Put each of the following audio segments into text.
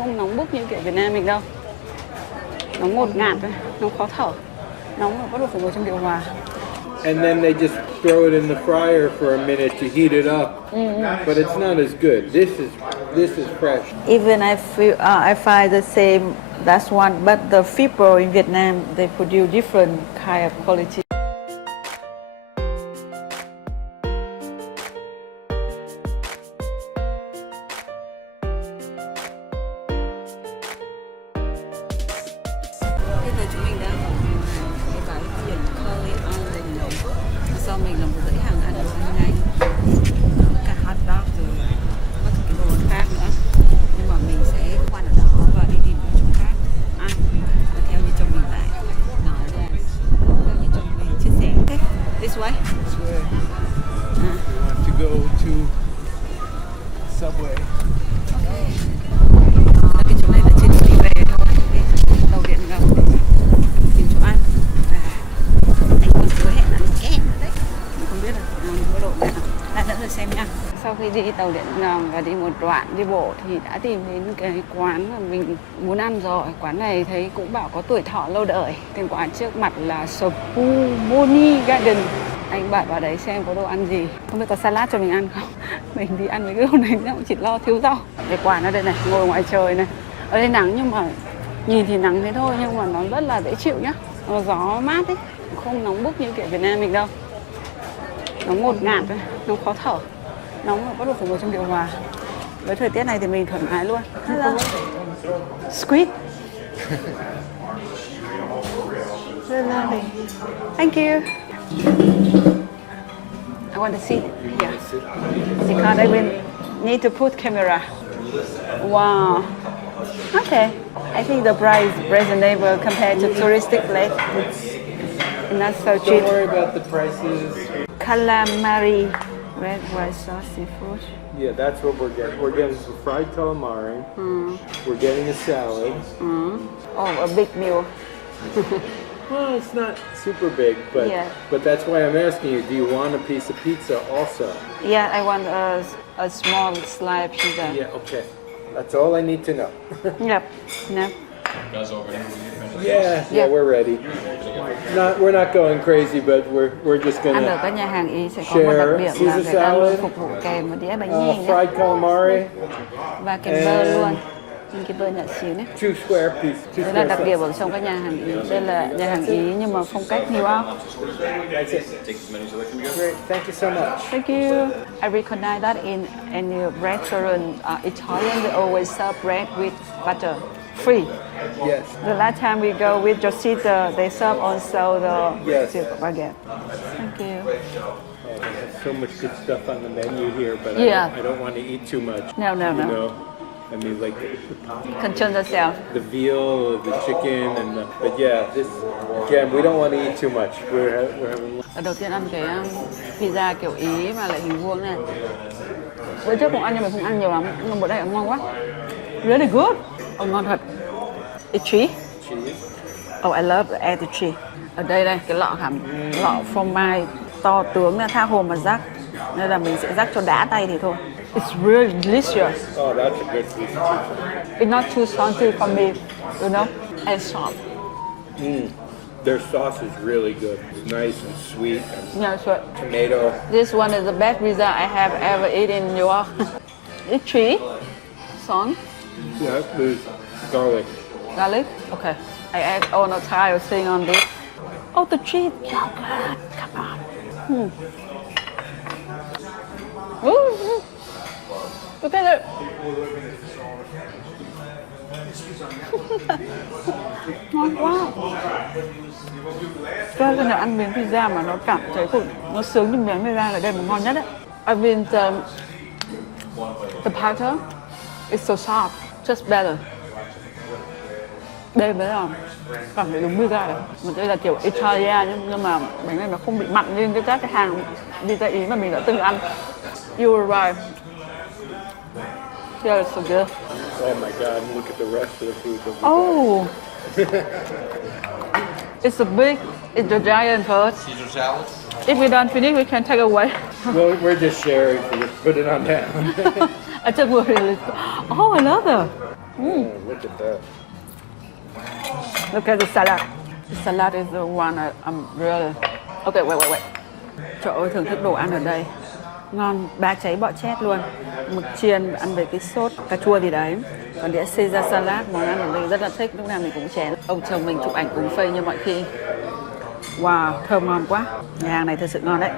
không nóng bức như kiểu Việt Nam mình đâu. Nó ngột ngạt thôi, nó khó thở. Nóng là bắt buộc phải ngồi trong điều hòa. And then they just throw it in the fryer for a minute to heat it up. But it's not as good. This is fresh. Even I find the same. That's one, but the people in Vietnam they produce different kind of quality. Bây giờ chúng mình đang ở cái bãi biển Coney Island. Sau mình là một dãy hàng ăn nhanh, cả hot dog rồi các cái đồ ăn khác nữa. Nhưng mà mình sẽ không ăn ở đó và đi tìm những chỗ khác ăn. Và theo như chồng mình lại nói là theo như chồng mình chia sẻ. Okay, this way. This way. We want to go to Subway. Cái chỗ này là trên đường đi về thôi. Đi tàu điện ngầm để tìm chỗ ăn. Và anh còn hứa hẹn ăn kem nữa đấy. Không biết là có độ nào. Lát nữa rồi xem nha. Sau khi đi tàu điện ngầm và đi một đoạn đi bộ thì đã tìm đến cái quán mà mình muốn ăn rồi. Quán này thấy cũng bảo có tuổi thọ lâu đời. Tên quán trước mặt là Spumoni Garden. Anh bảo vào đấy xem có đồ ăn gì. Không biết có salad cho mình ăn không. Mình đi ăn với cái đồ này cũng chỉ lo thiếu rau. Cái quán ở đây này, ngồi ngoài trời này. Ở đây nắng nhưng mà nhìn thì nắng thế thôi nhưng mà nó rất là dễ chịu nhá. Nó gió mát ấy, không nóng bức như kiểu Việt Nam mình đâu. Nó ngột ngạt thôi, nó khó thở. Nóng là bắt buộc phải ngồi trong điều hòa. Với thời tiết này thì mình thoải mái luôn. Hello. Squid. Thank you. I want to sit here because I will need to put camera. Wow. Okay. I think the price is reasonable compared to touristic place. And not so cheap. Don't worry about the prices. Calamari, red white sauce seafood. Yeah, that's what we're getting. We're getting some fried calamari. We're getting a salad. Oh, a big meal. Well, it's not super big, but that's why I'm asking you. Do you want a piece of pizza also? Yeah, I want a small slice pizza. Yeah. Okay. That's all I need to know. Yep. Yep. Yeah, we're ready. We're not going crazy, but we're just Ăn ở gonna các nhà hàng Ý sẽ có một đặc điểm là người ta luôn phục vụ kèm một đĩa bánh nhì nhé. fried calamari Và kèm bơ luôn. Những cái bơ nhỏ xíu nhé. 2 square piece. Đây là đặc điểm ở trong các nhà hàng Ý. Đây là nhà hàng Ý nhưng mà phong cách New York. That's it. Great. Thank you so much. Thank you. I recognize that in any restaurant, Italian, they always serve bread with butter, free. Yes. The last time we go with Josita, they serve also the Yes. baguette. Thank you. There's so much good stuff on the menu here, but Yeah. I don't want to eat too much. No. You know, I mean, like Control yourself. the veal, the chicken, but yeah, this again, we don't want to eat too much. We're having. Đầu tiên ăn cái pizza kiểu Ý mà lại hình vuông này. Bữa trước cũng ăn nhưng mình không ăn nhiều lắm. Nhưng mà bữa đây ăn ngon quá. Really good. Ngon thật. It's cheese. Oh, I love the added cheese. Ở đây cái lọ lọ phô mai to tướng là tha hồ mà rắc. Nên là mình sẽ rắc cho đã tay thì thôi. It's really delicious. Oh, that's a good piece of pizza. It's not too salty for me, you know, and soft. Their sauce is really good. It's nice and sweet. And Yeah, so tomato. this one is the best pizza I have ever eaten in New York. It's cheese, salt, Yeah, there's garlic. garlic. Okay, I add all the Thai thing on this. Oh, the cheese, so good. Come on. Look at it. Ngon quá. Cái nào ăn miếng pizza mà nó cảm thấy nó sướng như miếng pizza là đây là ngon nhất đấy. I mean the powder is so soft, just better. Đây mới là cảm thấy đúng pizza này. Mà đây là kiểu Italia nhưng mà bánh này nó không bị mặn như các cái hàng pizza Ý mà mình đã từng ăn. You were right. Yeah, it's so good. Oh my God! Look at the rest of the food. That we Oh, it's a giant first. Caesar salad. If we don't finish, we can take away. Well, we're just sharing. So just put it on down. I just really. Oh, I love it. Oh, look at that. Look at the salad. The salad is the one I'm really... Okay, wait. Trời ơi, thưởng thức đồ ăn ở đây. Ngon, ba cháy bọ chét luôn. Mực chiên ăn với cái sốt cà chua gì đấy. Còn đĩa Caesar salad, món ăn ở đây rất là thích, lúc nào mình cũng chén. Ông chồng mình chụp ảnh cùng phây như mọi khi. Wow, thơm ngon quá. Nhà hàng này thật sự ngon đấy.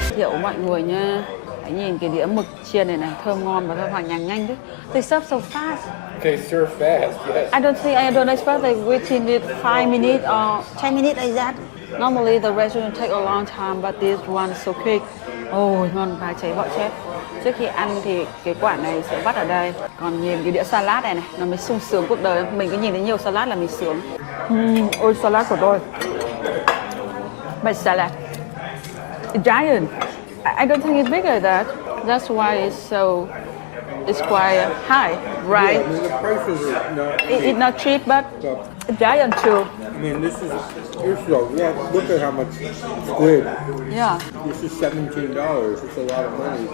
Giới thiệu mọi người nha. Hãy nhìn cái đĩa mực chiên này này, thơm ngon và thơm hoàng nhàng nhanh đấy. They serve so fast. They serve fast, yes. I don't expect like within it 5 minutes or 10 minutes like that. Normally the restaurant take a long time, but this one is so quick. Ôi, ngon vài cháy bọ chết. Trước khi ăn thì cái quả này sẽ vắt ở đây. Còn nhìn cái đĩa salad này này, nó mới sung sướng cuộc đời. Mình cứ nhìn thấy nhiều salad là mình sướng. Ôi salad của tôi. My salad. It's giant. I don't think it's big like that. That's why it's quite high, right? Yeah, I mean, the prices are not. It's not cheap, but it's giant too. I mean, this is. Yeah, look at how much squid. Yeah. This is $17. It's a lot of money,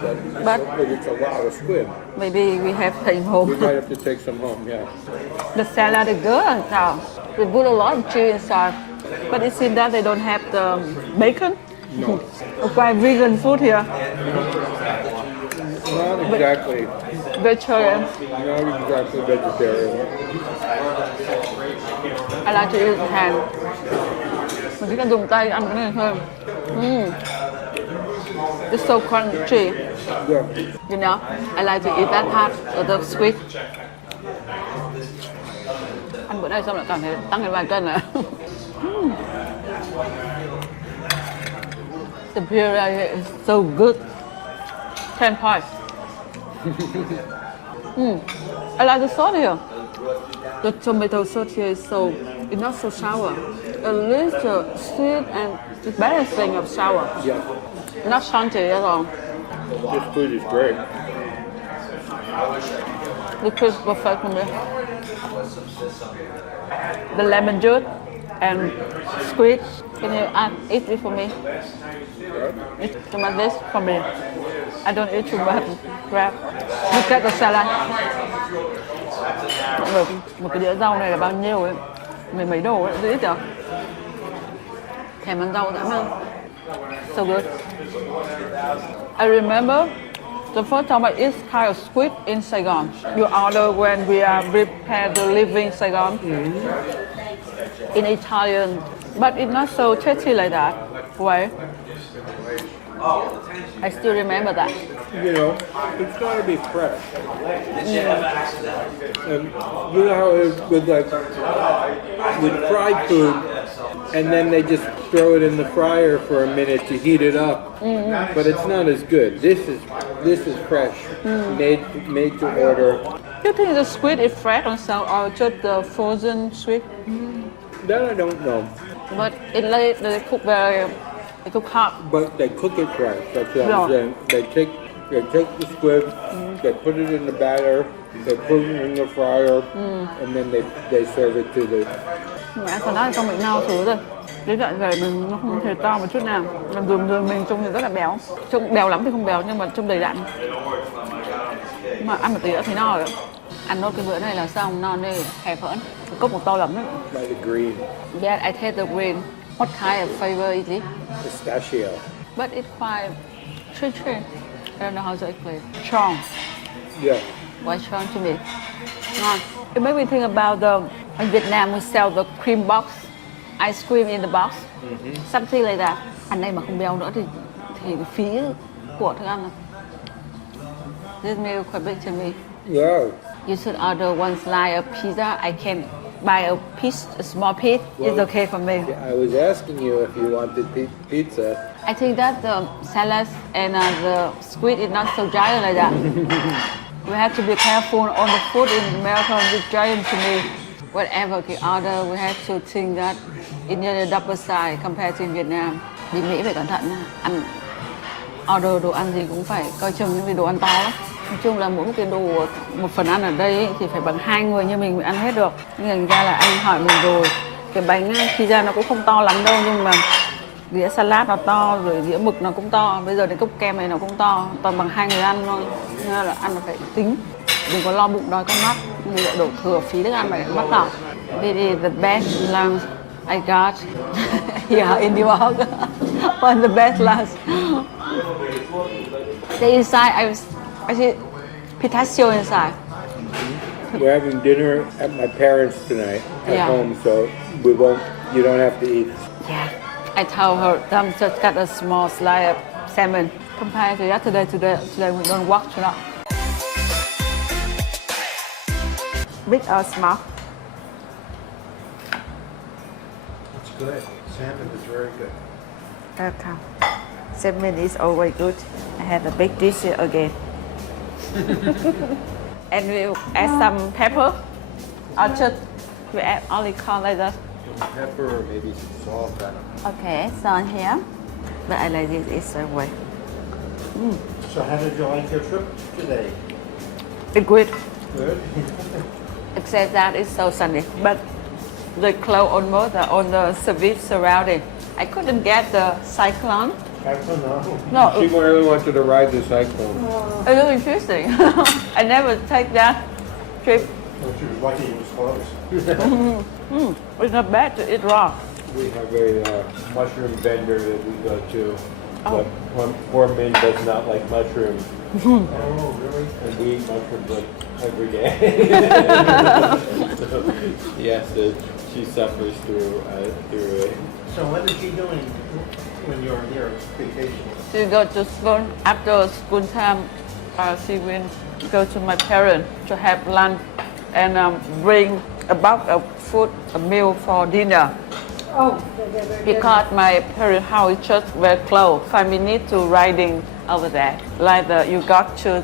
but it's a lot of squid. Maybe we have to take home. We might have to take some home. Yeah. The salad is good. Now, they put a lot of cheese inside, but it seems that they don't have the bacon. No. Quite vegan food here. Not exactly. Vegetarian. Not exactly vegetarian. I like to eat with hand. Mình chỉ cần dùng tay ăn cái này thôi. It's so crunchy. Yeah. You know, I like to eat that part of the squid. Ăn bữa nay xong lại cảm thấy tăng cái vài cân rồi. The puree is so good. 10 points. I like the sauce here. The tomato sauce here is it's not so sour. A little sweet and the balancing of sour. Yeah. Not salty at all. This food is great. The crisp perfect for me. The lemon juice and squid. Can you eat it for me? Eat some of this for me. I don't eat too much crab. Look at the salad. Mọi người, một cái đĩa rau này là bao nhiêu ấy? Mười mấy đồ ấy, dễ chưa? Thèm ăn rau dã man. So good. I remember the first time I eat kind of squid in Saigon. You order when we are prepared to live in Saigon. In Italian, but it's not so tasty like that. Why? I still remember that. You know, it's got to be fresh. And you know how it is with fried food, and then they just throw it in the fryer for a minute to heat it up. But it's not as good. This is fresh, made to order. Do you think the squid is fresh on sale or just the frozen squid? That I don't know. But they cook they cook hot. But they cook it fresh. That's what I'm saying. They take the squid, they put it in the batter, they put it in the fryer, and then they serve it to the. Mẹ còn nói trong mình nao thứ rồi. Đến đoạn về mình nó không thể to một chút nào. Làm đường mình trông thì rất là béo. Trông béo lắm thì không béo nhưng mà trông đầy đặn. Mà ăn một tí đã thấy no rồi. Ăn nốt cái bữa này là xong, non đi, hè phỡn. Cốc một to lắm đấy. By the green. Yeah, I taste the green. What kind of flavor is it? Pistachio. But it's quite tricky. I don't know how to explain. Strong. Yeah. Quite strong to me. Ngon. It made me think about in Vietnam we sell the cream box, ice cream in the box, something like that. Ăn đây mà không béo nữa thì phí của thức ăn. This meal quite big to me. Yeah. You should order one slice of pizza. I can buy a small piece. Well, it's okay for me. I was asking you if you wanted pizza. I think that the salad and the squid is not so giant like that. We have to be careful on the food in America. It's giant to me. Whatever we order, we have to think that it's nearly double size compared to Vietnam. Đi Mỹ phải cẩn thận. Ăn order đồ ăn gì cũng phải coi chừng những vì đồ ăn to lắm. Nói chung là mỗi một cái đồ, một phần ăn ở đây ấy, thì phải bằng 2 người như mình mới ăn hết được. Nhưng thành ra là anh hỏi mình rồi, cái bánh pizza nó cũng không to lắm đâu nhưng mà Dĩa salad nó to, rồi dĩa mực nó cũng to. Bây giờ đến cốc kem này nó cũng to. Toàn bằng 2 người ăn thôi. Nên là ăn là phải tính. Đừng có lo bụng đói con mắt. Vì lại đổ thừa phí thức ăn mà lại mất lòng. This is the best lunch I got here in New York. One the best lunch. The inside, I see pistachio inside. We're having dinner at my parents' tonight at Yeah. home, so you don't have to eat. Yeah. I told her, just got a small slice of salmon. Compared to yesterday, today we don't walk too long. Big or small? It's good. Salmon is very good. Welcome. Salmon is always good. I had a big dish here again. And we'll add some pepper. Or just we add only corn like that. Pepper or maybe some salt. I don't know. Okay, salt here. But I like this it's the way. So how did you like your trip today? It's good. Good. Except that it's so sunny. But the cloud almost on the service surrounding. I couldn't get the cyclone. I don't know. No, She really wanted to ride the cyclone. it was interesting. I never take that trip. Well, she was lucky it was closed. It's not bad to eat raw. We have a mushroom vendor that we go to. Oh. But poor Min does not like mushrooms. Oh, really? And we eat mushrooms like every day. So, yes, she suffers through it. So what is she doing when you're here vacationing? She go to school after school time. She will go to my parents to have lunch and bring a box of food, a meal for dinner. Because my parents' house is just very close, 5 minutes to riding over there. Like you got to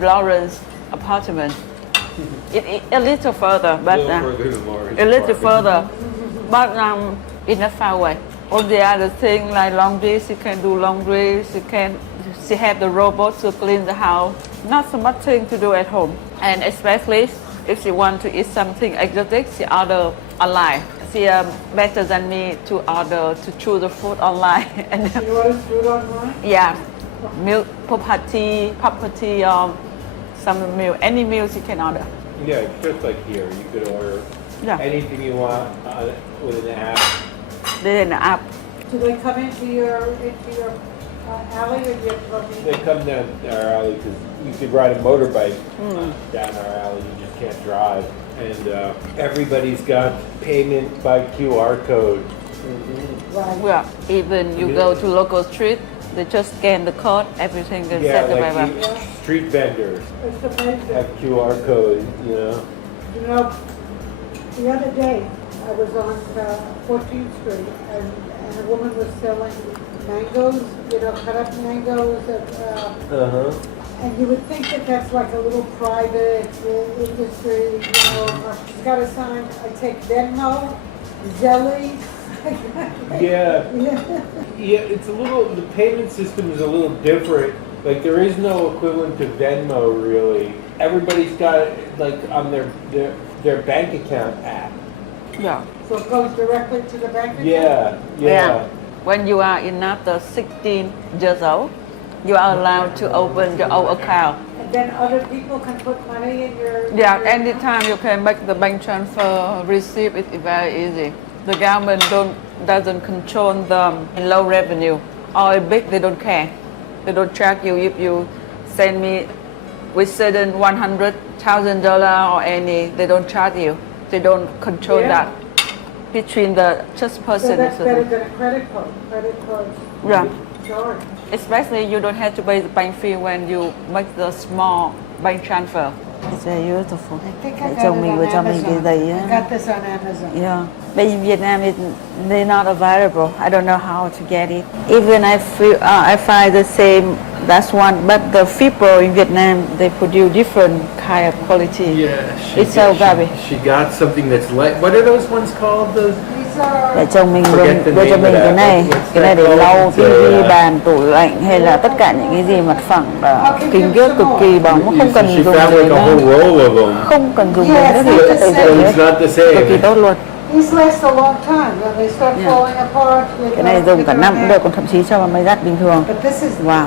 Lawrence apartment. It a little further, but A little further than Lawrence a little apartment. further, but it's not far away. All the other thing like laundry, she can do laundry. She have the robot to clean the house. Not so much thing to do at home, and especially if she want to eat something exotic, she order online. She better than me to order to choose the food online. And You order food online? yeah, milk, popati, some meal, any meal she can order. Yeah, it's just like here. You could order Yeah. anything you want with an app. They in the app. Do they come into your alley or do you have to go in? They come down our alley because you could ride a motorbike down our alley. You just can't drive. And everybody's got payment by QR code. Right. Yeah, even you go to local street, they just scan the code, everything is Yeah, set the like way. the street vendors It's amazing. have QR code, you know. You know, the other day, I was on 14th Street and a woman was selling mangoes, cut up mangoes. And you would think that that's like a little private industry, she's got a sign, I take Venmo, Zelly. Yeah. Yeah, it's a little, the payment system is a little different. Like there is no equivalent to Venmo really. Everybody's got it like on their bank account app. Yeah. So it goes directly to the bank account? Yeah. When you are enough to 16 years old, you are allowed to open your own account. And then other people can put money in your... Yeah, your- anytime you can make the bank transfer, receive it very easy. The government doesn't control the low revenue. Or big, they don't care. They don't track you if you send me with certain $100,000 or any, they don't charge you. They don't control Yeah. that between the just So person. that's better than a credit card. Credit cards Yeah. charge. Especially you don't have to pay the bank fee when you make the small bank transfer. It's very beautiful. I think I Để got chồng it mình on vừa cho mình cái Amazon. giấy I á. got this on Amazon. Yeah. But in Vietnam, they're not available. I don't know how to get it. Even I find the same, that's one. But the people in Vietnam, they produce different kind of quality. Yeah. It's so garbage. She got something that's like, what are those ones called? Those These are... Để chồng mình Forget the đưa cho name mình of cái that. này. What's Cái này that để lau called? tivi, bàn, tủ lạnh hay là tất cả những cái gì mặt phẳng là kính gớt cực kỳ bóng, không cần she dùng found đến like a whole roll of them. không cần dùng đến Yeah, cái it's gì not tất the cả same. đấy. It's not the Cực kỳ same. tốt luôn. These last a long time. When they start Yeah. falling apart, you Cái này gotta dùng cả figure năm it cũng được, out. còn thậm chí cho vào máy giặt bình thường. But this is Wow,